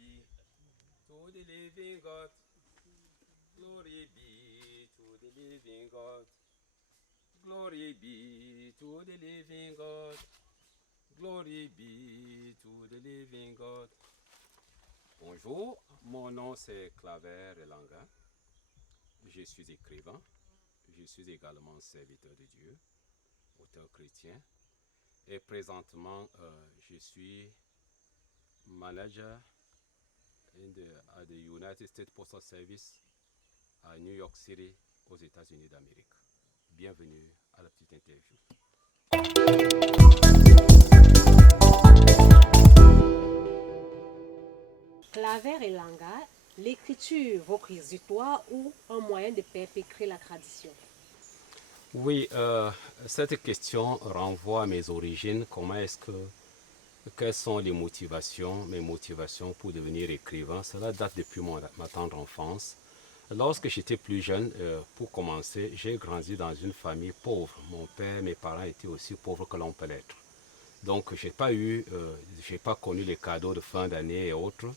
be to the living God. Glory be to the living God. Glory be to the living God. Glory be to the living God. Bonjour, mon nom c'est Claver Elanga. Je suis écrivain. Je suis également serviteur de Dieu, auteur chrétien. Et présentement, je suis manager at the United States Postal Service à New York City, aux États-Unis d'Amérique. Bienvenue à la petite interview. Claver Elanga, l'écriture, vos résultats ou un moyen de perpétrer la tradition? Oui, cette question renvoie à mes origines. Quelles sont mes motivations pour devenir écrivain? Cela date depuis ma tendre enfance. Lorsque j'étais plus jeune, pour commencer, j'ai grandi dans une famille pauvre. Mon père, mes parents étaient aussi pauvres que l'on peut l'être. Donc, j'ai pas connu les cadeaux de fin d'année et autres.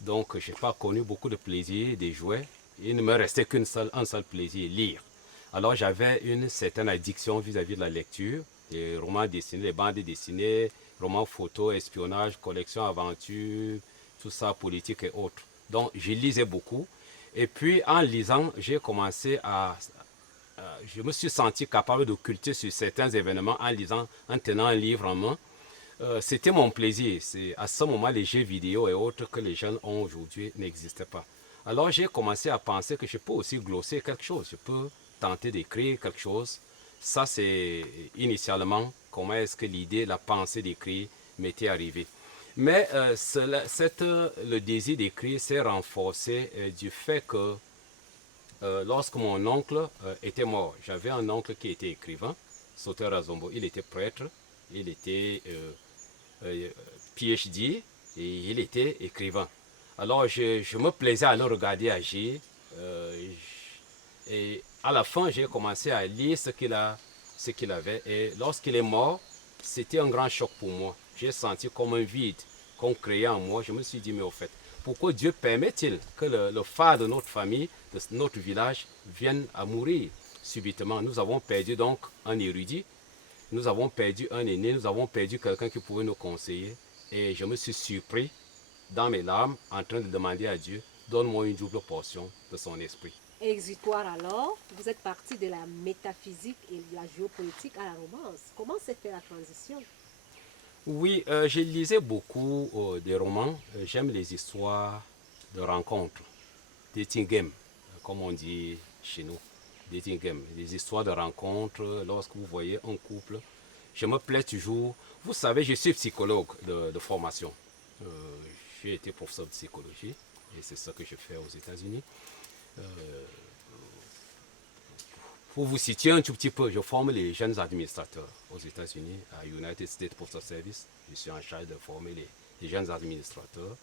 Donc, j'ai pas connu beaucoup de plaisir, des jouets. Il ne me restait un seul plaisir, lire. Alors, j'avais une certaine addiction vis-à-vis de la lecture, les romans dessinés, les bandes dessinées, romans photos, espionnage, collection, aventure, tout ça, politique et autres. Donc, je lisais beaucoup. Et puis, en lisant, je me suis senti capable d'occulter sur certains événements en lisant, en tenant un livre en main. C'était mon plaisir. C'est à ce moment les jeux vidéo et autres que les jeunes ont aujourd'hui n'existaient pas. Alors j'ai commencé à penser que je peux aussi glosser quelque chose. Je peux tenter d'écrire quelque chose. Ça, c'est initialement comment est-ce que l'idée, la pensée d'écrire m'était arrivée. Mais le désir d'écrire s'est renforcé du fait que lorsque mon oncle était mort, j'avais un oncle qui était écrivain, Sauteur Azombo. Il était prêtre, il était PhD et il était écrivain. Alors je me plaisais à le regarder agir et à la fin j'ai commencé à lire ce qu'il avait, et lorsqu'il est mort, c'était un grand choc pour moi. J'ai senti comme un vide qu'on créait en moi. Je me suis dit, mais au fait, pourquoi Dieu permet-il que le phare de notre famille, de notre village, vienne à mourir subitement? Nous avons perdu donc un érudit, nous avons perdu un aîné, nous avons perdu quelqu'un qui pouvait nous conseiller. Et je me suis surpris dans mes larmes en train de demander à Dieu, donne-moi une double portion de son esprit. Exutoire alors, vous êtes parti de la métaphysique et de la géopolitique à la romance. Comment s'est fait la transition? Oui, je lisais beaucoup des romans. J'aime les histoires de rencontres, dating game, comme on dit chez nous. Dating game, les histoires de rencontres, lorsque vous voyez un couple. Je me plais toujours. Vous savez, je suis psychologue de formation. J'ai été professeur de psychologie et c'est ça que je fais aux États-Unis. Pour vous situer un tout petit peu, je forme les jeunes administrateurs aux États-Unis, à United States Postal Service. Je suis en charge de former les jeunes administrateurs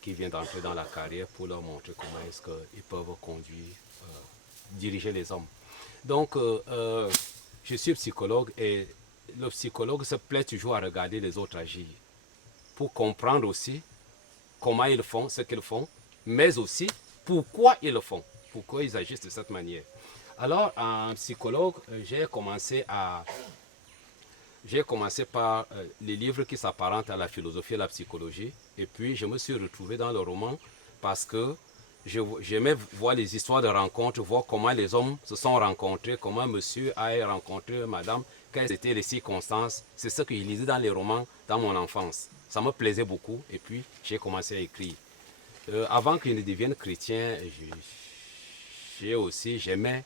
qui viennent d'entrer dans la carrière pour leur montrer comment est-ce qu'ils peuvent conduire, diriger les hommes. Donc, je suis psychologue et le psychologue se plaît toujours à regarder les autres agir pour comprendre aussi comment ils font, ce qu'ils font, mais aussi pourquoi ils le font, pourquoi ils agissent de cette manière. Alors, en psychologue, j'ai commencé par les livres qui s'apparentent à la philosophie et à la psychologie. Et puis, je me suis retrouvé dans le roman parce que j'aimais voir les histoires de rencontres, voir comment les hommes se sont rencontrés, comment monsieur a rencontré madame, quelles étaient les circonstances. C'est ce que je lisais dans les romans dans mon enfance. Ça me plaisait beaucoup et puis j'ai commencé à écrire. Avant que je ne devienne chrétien, j'aimais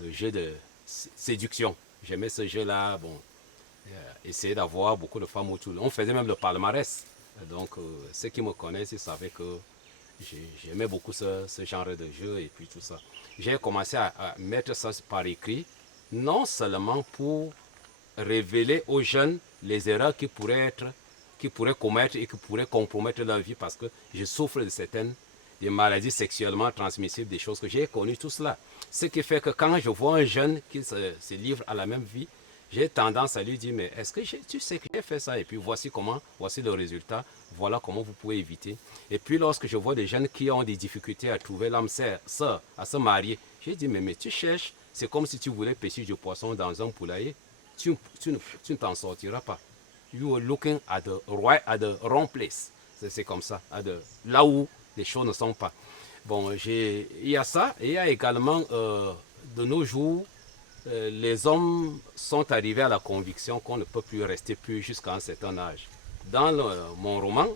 le jeu de séduction. J'aimais ce jeu-là, essayer d'avoir beaucoup de femmes autour. On faisait même le palmarès. Donc, ceux qui me connaissent, ils savaient que j'aimais beaucoup ce genre de jeu et puis tout ça. J'ai commencé à mettre ça par écrit, non seulement pour révéler aux jeunes les erreurs qu'ils pourraient commettre et qui pourraient compromettre leur vie, parce que je souffre de des maladies sexuellement transmissibles, des choses que j'ai connues, tout cela. Ce qui fait que quand je vois un jeune qui se livre à la même vie, j'ai tendance à lui dire, mais est-ce que tu sais que j'ai fait ça et puis voici comment, voici le résultat, voilà comment vous pouvez éviter. Et puis lorsque je vois des jeunes qui ont des difficultés à trouver l'âme sœur, à se marier, j'ai dit, mais tu cherches, c'est comme si tu voulais pêcher du poisson dans un poulailler, tu ne t'en sortiras pas. You are looking at the wrong place. C'est comme ça, là où les choses ne sont pas. Bon, il y a ça, et il y a également, de nos jours, les hommes sont arrivés à la conviction qu'on ne peut plus rester plus jusqu'à un certain âge. Dans mon roman,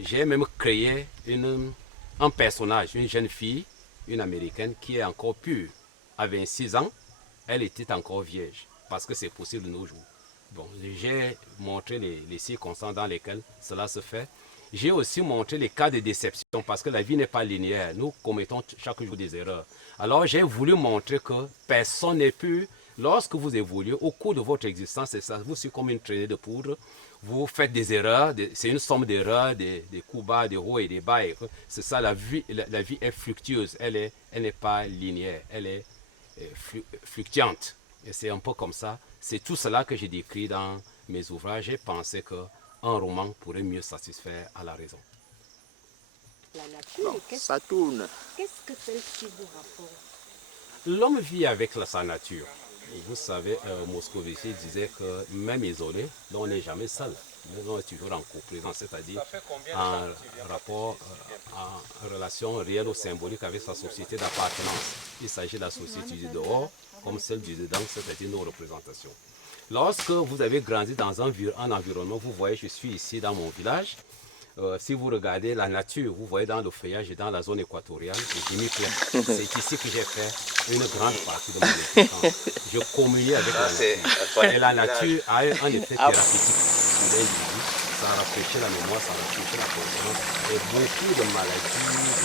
j'ai même créé un personnage, une jeune fille, une américaine, qui est encore pure. À 26 ans, elle était encore vierge, parce que c'est possible de nos jours. Bon, j'ai montré les circonstances dans lesquelles cela se fait. J'ai aussi montré les cas de déception parce que la vie n'est pas linéaire. Nous commettons chaque jour des erreurs. Alors j'ai voulu montrer que personne n'est plus. Lorsque vous évoluez au cours de votre existence, c'est ça, vous êtes comme une traînée de poudre. Vous faites des erreurs, c'est une somme d'erreurs, des coups bas, des hauts et des bas. C'est ça, la vie est fructueuse, elle n'est pas linéaire, elle est fluctuante. Et c'est un peu comme ça. C'est tout cela que j'ai décrit dans mes ouvrages. J'ai pensé qu'un roman pourrait mieux satisfaire à la raison. La nature, Ça tourne. qu'est-ce que celle-ci vous rapporte? L'homme vit avec sa nature. Vous savez, Moscovici disait que même isolé, on n'est jamais seul. On est toujours en coplaisance, c'est-à-dire en rapport, en relation réelle ou symbolique avec sa société d'appartenance. Il s'agit de la société du dehors comme celle du dedans, c'est-à-dire nos représentations. Lorsque vous avez grandi dans un environnement, vous voyez, je suis ici dans mon village. Si vous regardez la nature, vous voyez dans le feuillage et dans la zone équatoriale, j'ai mis plein. C'est ici que j'ai fait une grande partie de mon existence. Je communiais avec la nature. Et la nature a un effet thérapeutique sur l'individu. Ça rafraîchit la mémoire, ça rafraîchit la conscience. Et beaucoup de maladies,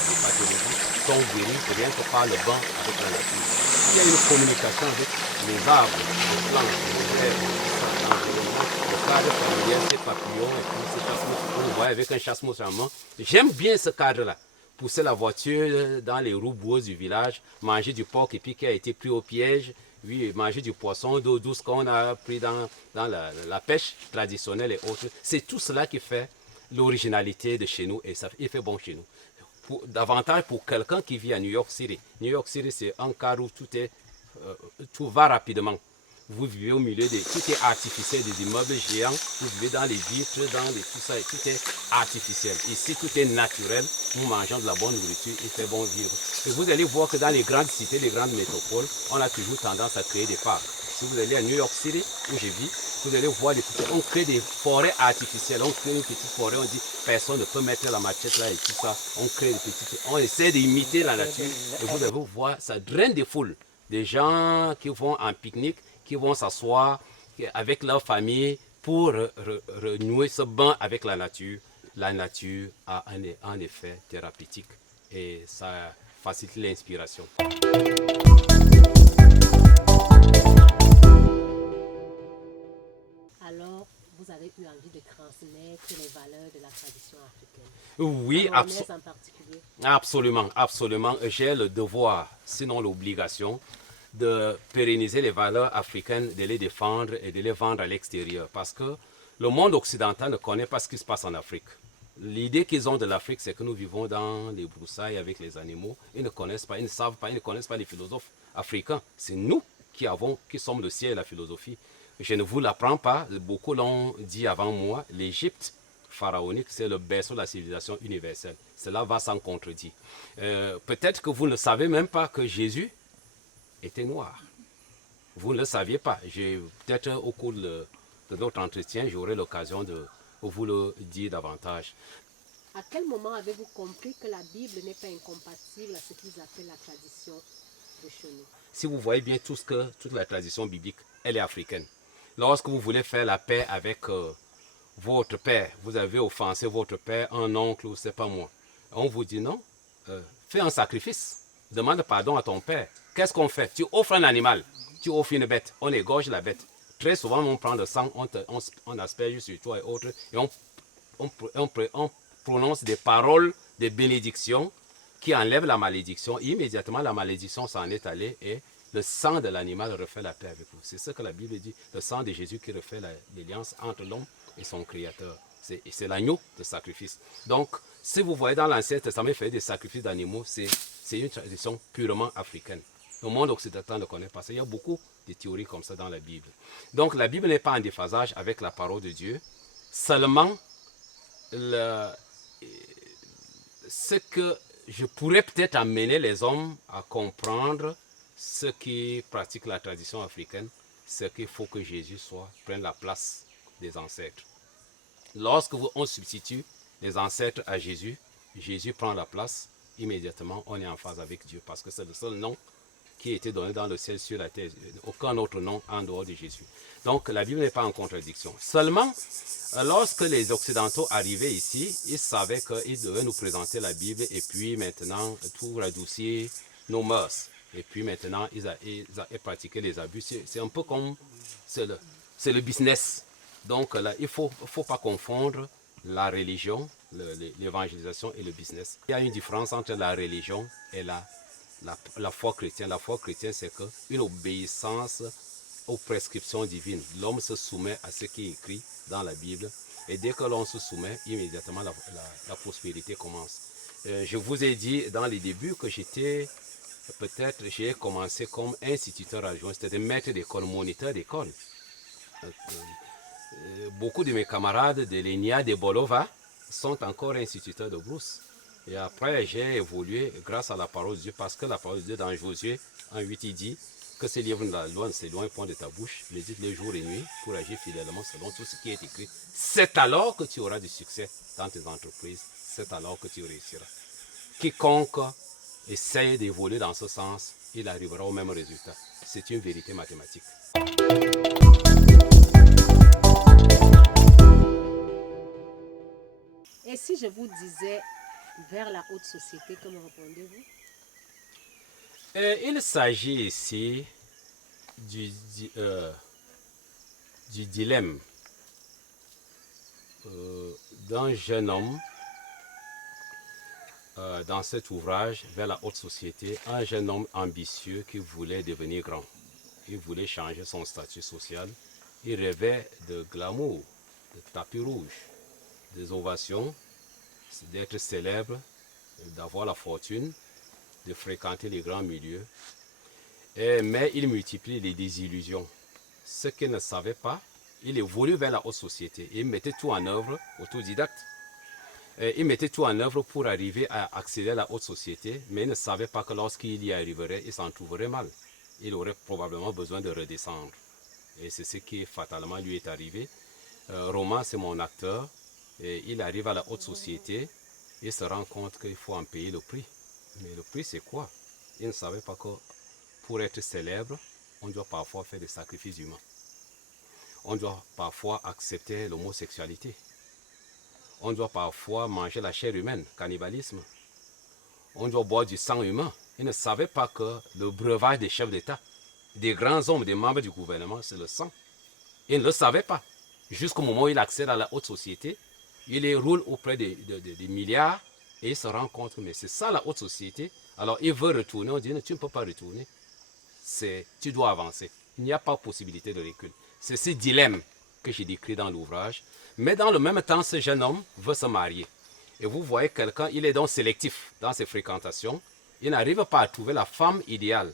de pathologies sont guéries rien que par le bain avec la nature. Il y a une communication avec les arbres, les plantes, les herbes, l'environnement, le cadre familial, ces papillons et tout, ces chasse-mouches. On voit avec un chasse-mouche en main. J'aime bien ce cadre-là. Pousser la voiture dans les roues boueuses du village, manger du porc et puis qui a été pris au piège, oui, manger du poisson d'eau douce qu'on a pris dans la pêche traditionnelle et autres. C'est tout cela qui fait l'originalité de chez nous et ça, il fait bon chez nous. Davantage pour quelqu'un qui vit à New York City. New York City, c'est un cadre où tout va rapidement. Vous vivez au milieu de tout est artificiel, des immeubles géants, vous vivez dans les vitres, tout ça, tout est artificiel. Ici, tout est naturel, nous mangeons de la bonne nourriture, il fait bon vivre. Et vous allez voir que dans les grandes cités, les grandes métropoles, on a toujours tendance à créer des parcs. Si vous allez à New York City, où je vis, vous allez voir on crée des forêts artificielles, on crée une petite forêt, on dit personne ne peut mettre la machette là et tout ça, on crée des petites, on essaie d'imiter la nature et vous allez voir, ça draine des foules, des gens qui vont en pique-nique, qui vont s'asseoir avec leur famille pour renouer ce bain avec la nature. La nature a un effet thérapeutique et ça facilite l'inspiration. Alors, vous avez eu envie de transmettre les valeurs de la tradition africaine. Oui, en particulier. Absolument, absolument. J'ai le devoir, sinon l'obligation, de pérenniser les valeurs africaines, de les défendre et de les vendre à l'extérieur. Parce que le monde occidental ne connaît pas ce qui se passe en Afrique. L'idée qu'ils ont de l'Afrique, c'est que nous vivons dans les broussailles avec les animaux. Ils ne connaissent pas, ils ne savent pas, ils ne connaissent pas les philosophes africains. C'est nous qui sommes le ciel et la philosophie. Je ne vous l'apprends pas, beaucoup l'ont dit avant moi, l'Égypte pharaonique, c'est le berceau de la civilisation universelle. Cela va sans contredire. Peut-être que vous ne savez même pas que Jésus était noir. Vous ne le saviez pas. Peut-être au cours de notre entretien, j'aurai l'occasion de vous le dire davantage. À quel moment avez-vous compris que la Bible n'est pas incompatible à ce qu'ils appellent la tradition de chez nous? Si vous voyez bien toute la tradition biblique, elle est africaine. Lorsque vous voulez faire la paix avec votre père, vous avez offensé votre père, un oncle ou c'est pas moi. On vous dit non, fais un sacrifice, demande pardon à ton père. Qu'est-ce qu'on fait? Tu offres un animal, tu offres une bête, on égorge la bête. Très souvent, on prend le sang, on asperge sur toi et autres, et on prononce des paroles de bénédiction qui enlèvent la malédiction. Immédiatement, la malédiction s'en est allée et le sang de l'animal refait la paix avec vous. C'est ce que la Bible dit, le sang de Jésus qui refait l'alliance entre l'homme et son Créateur. C'est l'agneau de sacrifice. Donc, si vous voyez dans l'Ancien Testament, il fait des sacrifices d'animaux, c'est une tradition purement africaine. Le monde occidental ne connaît pas ça. Il y a beaucoup de théories comme ça dans la Bible. Donc, la Bible n'est pas en déphasage avec la parole de Dieu. Seulement, ce que je pourrais peut-être amener les hommes à comprendre, ceux qui pratiquent la tradition africaine, c'est qu'il faut que Jésus prenne la place des ancêtres. Lorsque on substitue les ancêtres à Jésus, Jésus prend la place, immédiatement on est en phase avec Dieu, parce que c'est le seul nom qui a été donné dans le ciel, sur la terre, aucun autre nom en dehors de Jésus. Donc la Bible n'est pas en contradiction. Seulement, lorsque les Occidentaux arrivaient ici, ils savaient qu'ils devaient nous présenter la Bible et puis maintenant tout radoucir nos mœurs. Et puis maintenant, ils pratiquaient les abus. C'est un peu comme, c'est le business. Donc là, il ne faut pas confondre la religion, l'évangélisation et le business. Il y a une différence entre la religion et la foi chrétienne. La foi chrétienne, c'est une obéissance aux prescriptions divines. L'homme se soumet à ce qui est écrit dans la Bible. Et dès que l'on se soumet, immédiatement la prospérité commence. Je vous ai dit dans les débuts que j'ai commencé comme instituteur adjoint, c'est-à-dire maître d'école, moniteur d'école. Beaucoup de mes camarades de l'ENIA, de Bolova, sont encore instituteurs de brousse. Et après, j'ai évolué grâce à la parole de Dieu, parce que la parole de Dieu dans Josué 1:8, il dit que ce livre de la loi ne s'éloigne point de ta bouche, médite-le jour et nuit pour agir fidèlement selon tout ce qui est écrit. C'est alors que tu auras du succès dans tes entreprises, c'est alors que tu réussiras. Quiconque essaye d'évoluer dans ce sens, il arrivera au même résultat. C'est une vérité mathématique. Et si je vous disais vers la haute société, que me répondez-vous? Il s'agit ici du dilemme d'un jeune homme dans cet ouvrage vers la haute société, un jeune homme ambitieux qui voulait devenir grand. Il voulait changer son statut social. Il rêvait de glamour, de tapis rouge, des ovations, d'être célèbre, d'avoir la fortune, de fréquenter les grands milieux. Mais il multiplie les désillusions. Ce qu'il ne savait pas, il évolue vers la haute société. Il mettait tout en œuvre, autodidacte. Il mettait tout en œuvre pour arriver à accéder à la haute société, mais il ne savait pas que lorsqu'il y arriverait, il s'en trouverait mal. Il aurait probablement besoin de redescendre. Et c'est ce qui fatalement lui est arrivé. Romain, c'est mon acteur. Et il arrive à la haute société. Il se rend compte qu'il faut en payer le prix. Mais le prix, c'est quoi? Il ne savait pas que pour être célèbre, on doit parfois faire des sacrifices humains. On doit parfois accepter l'homosexualité. On doit parfois manger la chair humaine, cannibalisme. On doit boire du sang humain. Il ne savait pas que le breuvage des chefs d'État, des grands hommes, des membres du gouvernement, c'est le sang. Il ne le savait pas. Jusqu'au moment où il accède à la haute société, il les roule auprès des milliards et il se rend compte, mais c'est ça la haute société. Alors il veut retourner, on dit, tu ne peux pas retourner. Tu dois avancer. Il n'y a pas possibilité de recul. C'est ce dilemme que j'ai décrit dans l'ouvrage. Mais dans le même temps, ce jeune homme veut se marier. Et vous voyez quelqu'un, il est donc sélectif dans ses fréquentations. Il n'arrive pas à trouver la femme idéale.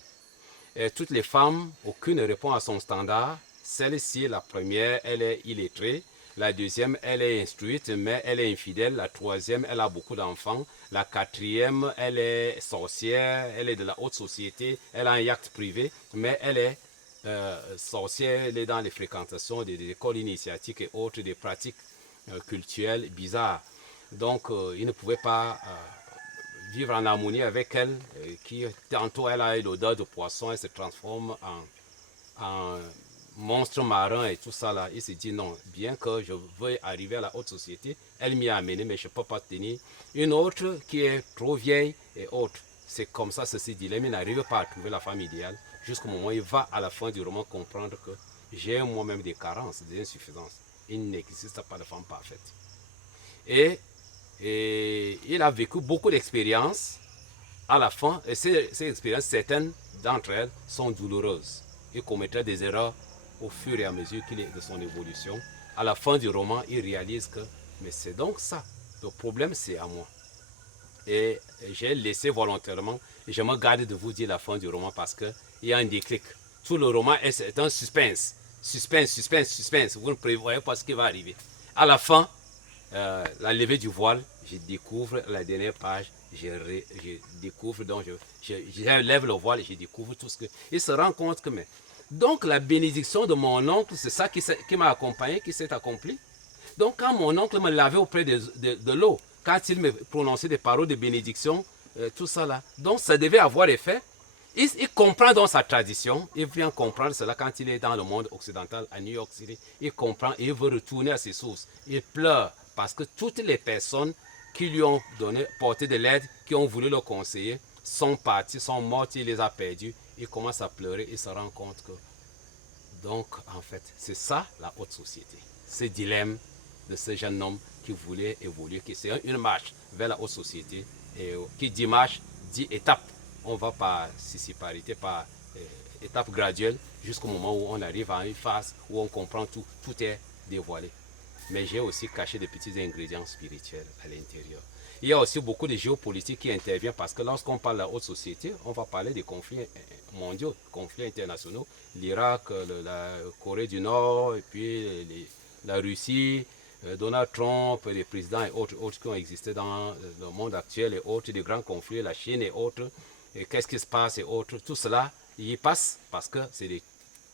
Et toutes les femmes, aucune ne répond à son standard. Celle-ci, la première, elle est illettrée. La deuxième, elle est instruite, mais elle est infidèle. La troisième, elle a beaucoup d'enfants. La quatrième, elle est sorcière, elle est de la haute société. Elle a un yacht privé, mais elle est sorcière, elle est dans les fréquentations des écoles initiatiques et autres, des pratiques culturelles bizarres. Donc, il ne pouvait pas vivre en harmonie avec elle, qui tantôt elle a l'odeur de poisson, elle se transforme en monstre marin et tout ça là. Il s'est dit non, bien que je veuille arriver à la haute société, elle m'y a amené, mais je ne peux pas tenir. Une autre qui est trop vieille et autre. C'est comme ça, ceci dilemme, il n'arrive pas à trouver la femme idéale, jusqu'au moment où il va à la fin du roman comprendre que j'ai moi-même des carences, des insuffisances. Il n'existe pas de femme parfaite. Et il a vécu beaucoup d'expériences à la fin, et ces expériences, certaines d'entre elles sont douloureuses. Il commettrait des erreurs au fur et à mesure qu'il est de son évolution. À la fin du roman, il réalise que, mais c'est donc ça. Le problème, c'est à moi. Et j'ai laissé volontairement, et je me garde de vous dire la fin du roman parce qu'il y a un déclic. Tout le roman est un suspense. Suspense, suspense, suspense. Vous ne prévoyez pas ce qui va arriver. À la fin, la levée du voile, je découvre la dernière page, je découvre, donc je lève le voile et je découvre tout ce que... Il se rend compte que... Donc la bénédiction de mon oncle, c'est ça qui m'a accompagné, qui s'est accompli. Donc quand mon oncle me lavait auprès de l'eau, quand il me prononçait des paroles de bénédiction, tout ça là, donc ça devait avoir effet. Il comprend dans sa tradition, il vient comprendre cela quand il est dans le monde occidental, à New York City. Il comprend et il veut retourner à ses sources. Il pleure parce que toutes les personnes qui lui ont donné, porté de l'aide, qui ont voulu le conseiller, sont parties, sont mortes, il les a perdues. Il commence à pleurer, il se rend compte que... Donc, en fait, c'est ça la haute société. Ce dilemme de ce jeune homme qui voulait évoluer, qui c'est une marche vers la haute société. Et qui dit marche, dit étape. On va par sissiparité, par étape graduelle, jusqu'au moment où on arrive à une phase où on comprend tout, tout est dévoilé. Mais j'ai aussi caché des petits ingrédients spirituels à l'intérieur. Il y a aussi beaucoup de géopolitique qui intervient parce que lorsqu'on parle de la haute société, on va parler des conflits mondiaux, conflits internationaux, l'Irak, la Corée du Nord, et puis la Russie, Donald Trump, les présidents et autres qui ont existé dans le monde actuel et autres, des grands conflits, la Chine et autres, et qu'est-ce qui se passe et autres, tout cela y passe parce que c'est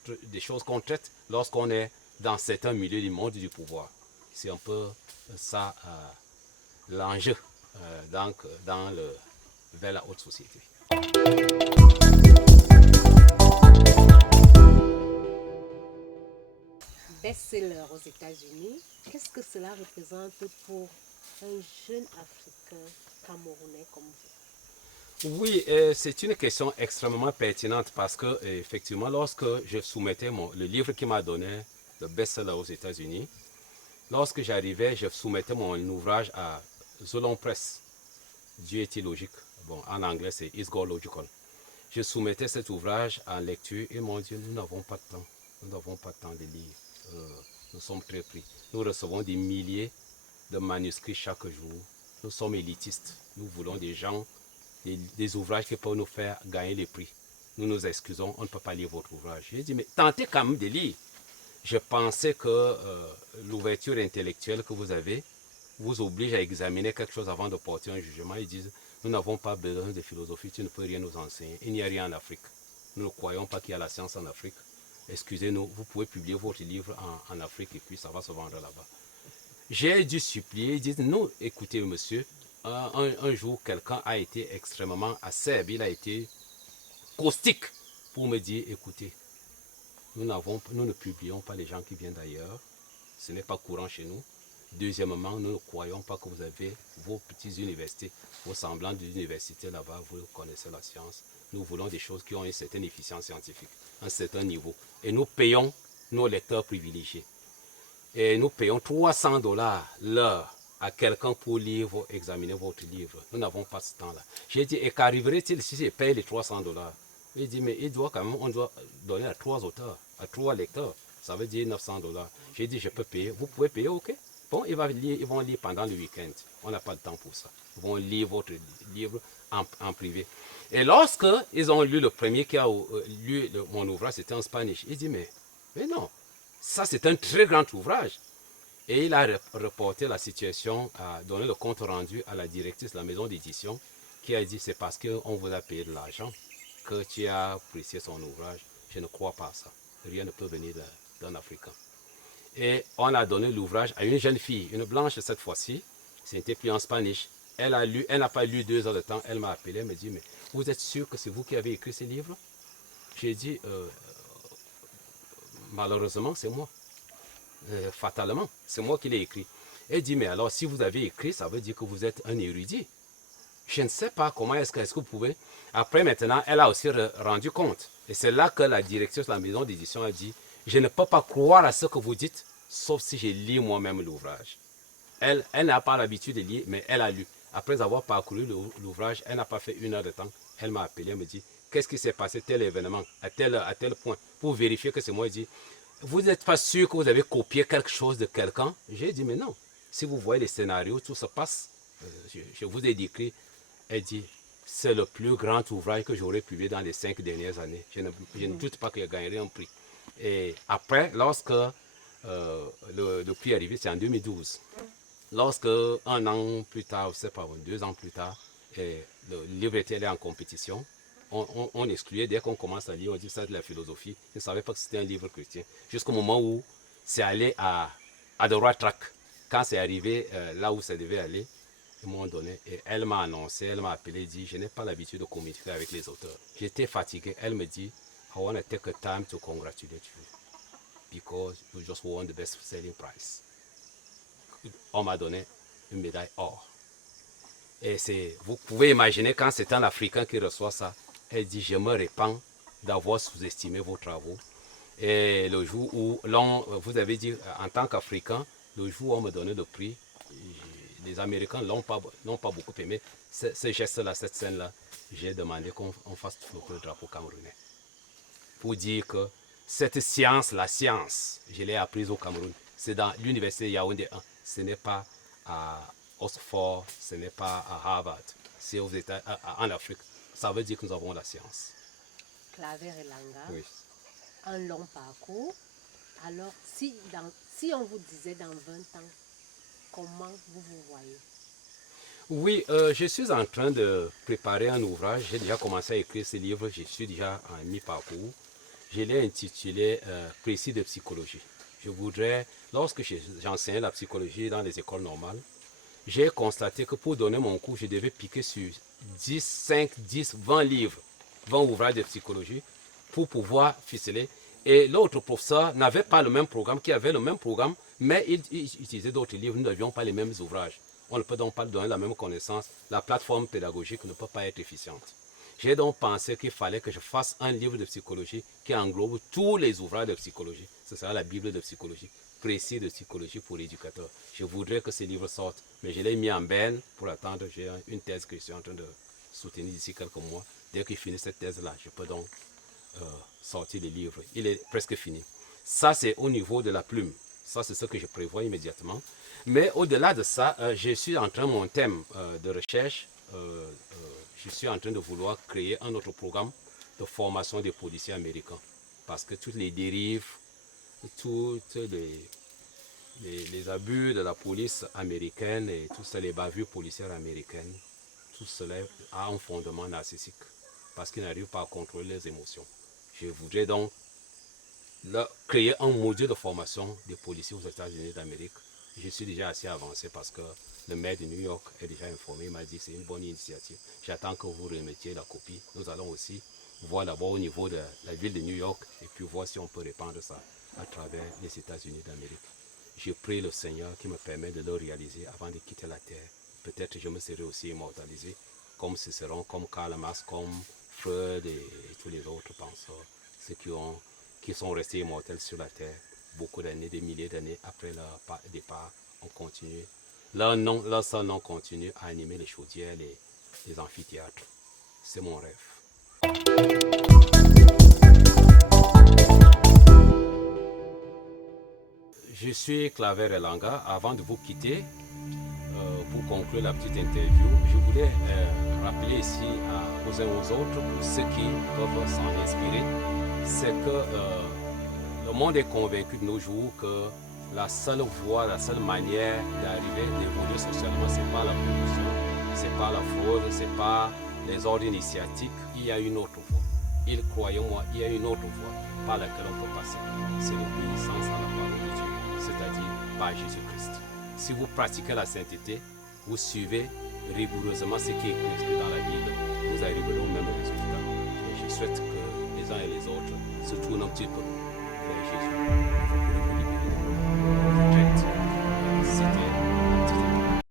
des choses qu'on traite lorsqu'on est dans certains milieux du monde du pouvoir. C'est un peu ça l'enjeu vers la haute société. Best-seller aux États-Unis, qu'est-ce que cela représente pour un jeune Africain camerounais comme vous? Oui, c'est une question extrêmement pertinente parce que, effectivement, lorsque je soumettais le livre qui m'a donné le best-seller aux États-Unis, lorsque j'arrivais, je soumettais mon ouvrage à Zolon Press. Dieu est illogique. Bon, en anglais, c'est Is God Logical. Je soumettais cet ouvrage en lecture et mon Dieu, nous n'avons pas de temps. Nous n'avons pas de temps de lire. Nous sommes très pris. Nous recevons des milliers de manuscrits chaque jour. Nous sommes élitistes. Nous voulons des gens, des ouvrages qui peuvent nous faire gagner les prix. Nous nous excusons, on ne peut pas lire votre ouvrage. J'ai dit, mais tentez quand même de lire. Je pensais que l'ouverture intellectuelle que vous avez vous oblige à examiner quelque chose avant de porter un jugement. Ils disent, nous n'avons pas besoin de philosophie, tu ne peux rien nous enseigner. Il n'y a rien en Afrique. Nous ne croyons pas qu'il y a la science en Afrique. Excusez-nous, vous pouvez publier votre livre en Afrique et puis ça va se vendre là-bas. J'ai dû supplier, ils disent, non, écoutez monsieur, un jour quelqu'un a été extrêmement acerbe, il a été caustique pour me dire, écoutez, nous ne publions pas les gens qui viennent d'ailleurs, ce n'est pas courant chez nous. Deuxièmement, nous ne croyons pas que vous avez vos petites universités, vos semblants d'universités là-bas, vous connaissez la science. Nous voulons des choses qui ont une certaine efficience scientifique, un certain niveau. Et nous payons nos lecteurs privilégiés. Et nous payons $300 l'heure à quelqu'un pour examiner votre livre. Nous n'avons pas ce temps-là. J'ai dit, et qu'arriverait-il si je paye les $300? Il dit, mais on doit donner à 3 auteurs, à 3 lecteurs. Ça veut dire $900. J'ai dit, je peux payer. Vous pouvez payer, ok? Bon, ils vont lire pendant le week-end. On n'a pas de temps pour ça. Ils vont lire votre livre en privé. Et lorsque ils ont lu le premier qui a lu mon ouvrage, c'était en Spanish. Il dit, mais non, ça c'est un très grand ouvrage. Et il a reporté la situation, a donné le compte rendu à la directrice de la maison d'édition, qui a dit, c'est parce qu'on vous a payé de l'argent que tu as apprécié son ouvrage. Je ne crois pas à ça. Rien ne peut venir d'un Africain. Et on a donné l'ouvrage à une jeune fille, une blanche cette fois-ci. C'était plus en Spanish. Elle n'a pas lu 2 heures de temps. Elle m'a appelé, elle me dit, mais vous êtes sûr que c'est vous qui avez écrit ce livre? J'ai dit, malheureusement, c'est moi. Fatalement, c'est moi qui l'ai écrit. Elle dit, mais alors si vous avez écrit, ça veut dire que vous êtes un érudit. Je ne sais pas comment est-ce que vous pouvez. Après, maintenant, elle a aussi rendu compte. Et c'est là que la directrice de la maison d'édition a dit, je ne peux pas croire à ce que vous dites, sauf si je lis moi-même l'ouvrage. Elle n'a pas l'habitude de lire, mais elle a lu. Après avoir parcouru l'ouvrage, elle n'a pas fait 1 heure de temps. Elle m'a appelé, elle me dit, qu'est-ce qui s'est passé, tel événement, à tel point, pour vérifier que c'est moi. Il dit, vous n'êtes pas sûr que vous avez copié quelque chose de quelqu'un? J'ai dit, mais non. Si vous voyez les scénarios, tout se passe. Je vous ai décrit. Elle dit, c'est le plus grand ouvrage que j'aurais publié dans les 5 dernières années. Je ne doute pas qu'il gagnerait un prix. Et après, lorsque le prix est arrivé, c'est en 2012. Lorsque, un an plus tard, je ne sais pas, 2 ans plus tard, le livre était allé en compétition, on excluait, dès qu'on commence à lire, on dit ça de la philosophie. Je ne savais pas que c'était un livre chrétien. Jusqu'au moment où c'est allé à The Right Track. Quand c'est arrivé là où ça devait aller, à un moment donné, et elle m'a annoncé, elle m'a appelé, dit, je n'ai pas l'habitude de communiquer avec les auteurs. J'étais fatigué. Elle me dit, I want to take a time to congratulate you because you just won the best selling prize. On m'a donné une médaille or. Et vous pouvez imaginer quand c'est un Africain qui reçoit ça, elle dit, je me répands d'avoir sous-estimé vos travaux. Et le jour où, vous avez dit, en tant qu'Africain, le jour où on me donnait le prix, les Américains n'ont pas beaucoup aimé. Ce geste-là, cette scène-là, j'ai demandé qu'on fasse flotter le drapeau camerounais. Pour dire que cette science, la science, je l'ai apprise au Cameroun. C'est dans l'université Yaoundé 1. Ce n'est pas à Oxford, ce n'est pas à Harvard. C'est aux États, en Afrique. Ça veut dire que nous avons la science. Claver Elanga, oui. Un long parcours. Alors, si on vous disait dans 20 ans, comment vous vous voyez? Oui, je suis en train de préparer un ouvrage. J'ai déjà commencé à écrire ce livre. Je suis déjà en mi-parcours. Je l'ai intitulé Précis de psychologie. Je voudrais, lorsque j'enseignais la psychologie dans les écoles normales, j'ai constaté que pour donner mon cours, je devais piquer sur 10, 5, 10, 20 livres, 20 ouvrages de psychologie pour pouvoir ficeler. Et l'autre professeur n'avait pas le même programme, qui avait le même programme, mais il utilisait d'autres livres. Nous n'avions pas les mêmes ouvrages. On ne peut donc pas donner la même connaissance. La plateforme pédagogique ne peut pas être efficiente. J'ai donc pensé qu'il fallait que je fasse un livre de psychologie qui englobe tous les ouvrages de psychologie. Ce sera la Bible de psychologie, précis de psychologie pour l'éducateur. Je voudrais que ces livres sortent, mais je l'ai mis en berne pour attendre. J'ai une thèse que je suis en train de soutenir d'ici quelques mois. Dès qu'il finit cette thèse-là, je peux donc sortir le livre. Il est presque fini. Ça, c'est au niveau de la plume. Ça, c'est ce que je prévois immédiatement. Mais au-delà de ça, je suis en train, mon thème de recherche, je suis en train de vouloir créer un autre programme de formation des policiers américains. Parce que toutes les dérives, toutes les abus de la police américaine et tout ça, les bavures policières américaines, tout cela a un fondement narcissique. Parce qu'ils n'arrivent pas à contrôler les émotions. Je voudrais donc créer un module de formation des policiers aux États-Unis d'Amérique. Je suis déjà assez avancé parce que le maire de New York est déjà informé. Il m'a dit que c'est une bonne initiative. J'attends que vous remettiez la copie. Nous allons aussi voir d'abord au niveau de la ville de New York et puis voir si on peut répandre ça à travers les États-Unis d'Amérique. Je prie le Seigneur qui me permet de le réaliser avant de quitter la terre. Peut-être je me serai aussi immortalisé comme Cicéron, comme Karl Marx, comme Freud et tous les autres penseurs, ceux qui sont restés immortels sur la terre beaucoup d'années, des milliers d'années après leur départ, ont continué. Leur seul nom continue à animer les chaudières, les amphithéâtres. C'est mon rêve. Je suis Claver Elanga. Avant de vous quitter, pour conclure la petite interview, je voulais rappeler ici aux uns aux autres, pour ceux qui peuvent s'en inspirer, c'est que le monde est convaincu de nos jours que la seule voie, la seule manière d'arriver, d'évoluer socialement, c'est pas la corruption, c'est pas la fraude, c'est pas les ordres initiatiques. Il y a une autre voie. Croyez-moi, il y a une autre voie par laquelle on peut passer. C'est l'obéissance à la parole de Dieu, c'est-à-dire par Jésus-Christ. Si vous pratiquez la sainteté, vous suivez rigoureusement ce qui est écrit dans la Bible, vous arriverez au même résultat. Et je souhaite que les uns et les autres se tournent un petit peu vers Jésus.